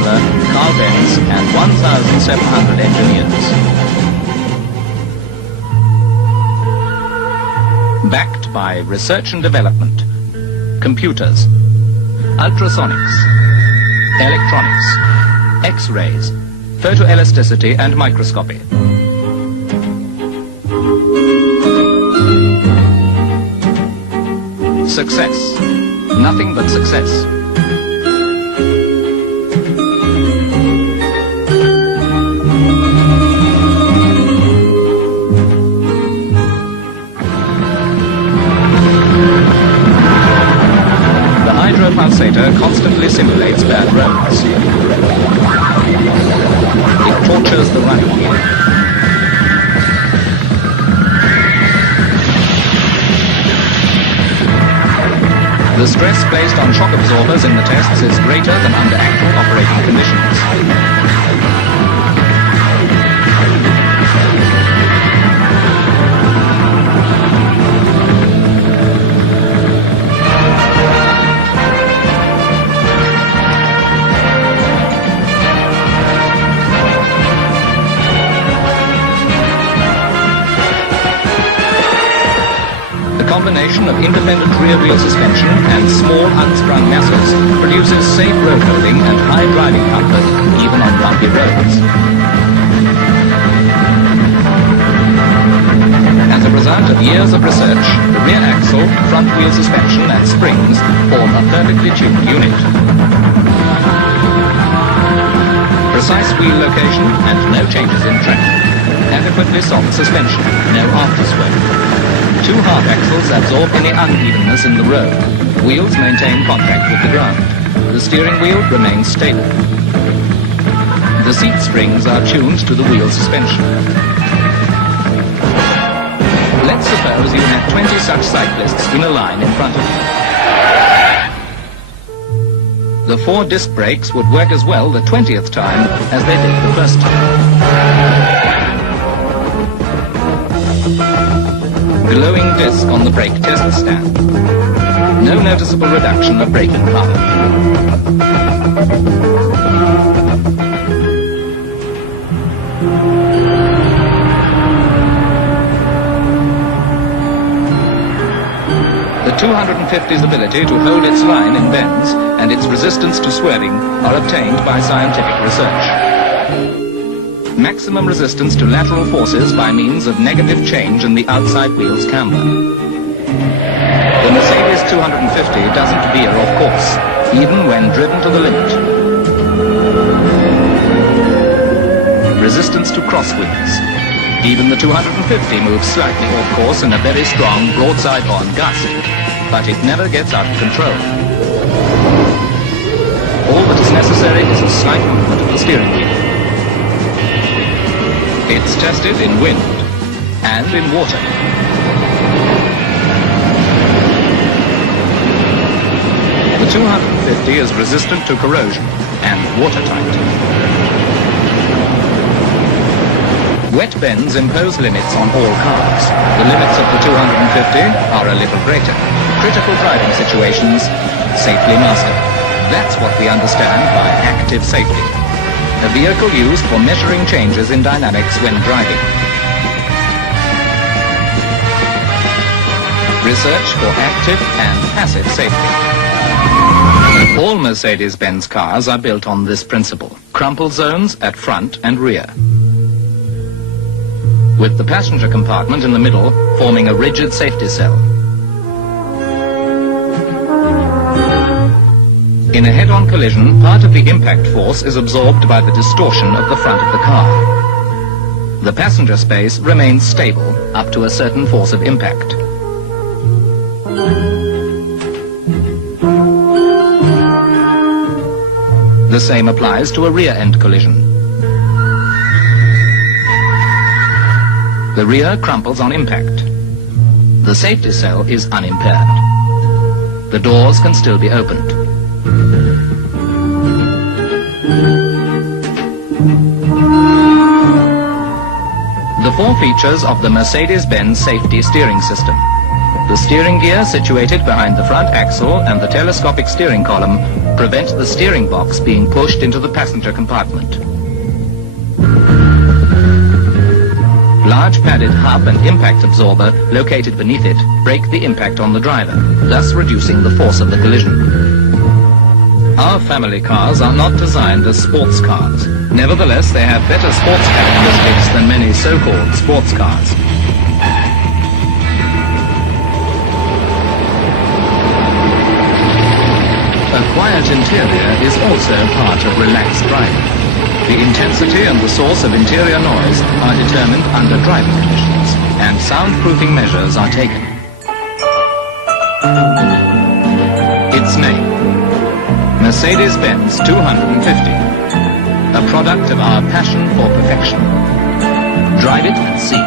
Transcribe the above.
Daimler, Benz and 1,700 engineers. Backed by research and development, computers, ultrasonics, electronics, X-rays, photoelasticity and microscopy. Success. Nothing but success. The hydropulsator constantly simulates bad roads. It tortures the running gear. The stress placed on shock absorbers in the tests is greater than under actual operating conditions. The combination of independent rear wheel suspension and small unstrung masses produces safe road holding and high driving comfort even on bumpy roads. As a result of years of research, the rear axle, front wheel suspension and springs form a perfectly tuned unit. Precise wheel location and no changes in track. Adequately soft suspension, no aftersway. Two half axles absorb any unevenness in the road. Wheels maintain contact with the ground. The steering wheel remains stable. The seat springs are tuned to the wheel suspension. Let's suppose you have 20 such cyclists in a line in front of you. The 4 disc brakes would work as well the 20th time as they did the first time. Glowing disc on the brake test stand. No noticeable reduction of braking power. The 250's ability to hold its line in bends and its resistance to swerving are obtained by scientific research. Maximum resistance to lateral forces by means of negative change in the outside wheel's camber. The Mercedes 250 doesn't veer off course, even when driven to the limit. Resistance to cross wheels. Even the 250 moves slightly off course in a very strong broadside-on gust, but it never gets out of control. All that is necessary is a slight movement of the steering wheel. It's tested in wind and in water. The 250 is resistant to corrosion and watertight. Wet bends impose limits on all cars. The limits of the 250 are a little greater. Critical driving situations safely mastered. That's what we understand by active safety. A vehicle used for measuring changes in dynamics when driving. Research for active and passive safety. All Mercedes-Benz cars are built on this principle. Crumple zones at front and rear, with the passenger compartment in the middle forming a rigid safety cell. In a head-on collision, part of the impact force is absorbed by the distortion of the front of the car. The passenger space remains stable up to a certain force of impact. The same applies to a rear-end collision. The rear crumples on impact. The safety cell is unimpaired. The doors can still be opened. The 4 features of the Mercedes-Benz safety steering system. The steering gear situated behind the front axle and the telescopic steering column prevent the steering box being pushed into the passenger compartment. Large padded hub and impact absorber located beneath it break the impact on the driver, thus reducing the force of the collision. Our family cars are not designed as sports cars. Nevertheless, they have better sports characteristics than many so-called sports cars. A quiet interior is also part of relaxed driving. The intensity and the source of interior noise are determined under driving conditions, and soundproofing measures are taken. Its name: Mercedes-Benz 250, a product of our passion for perfection. Drive it and see.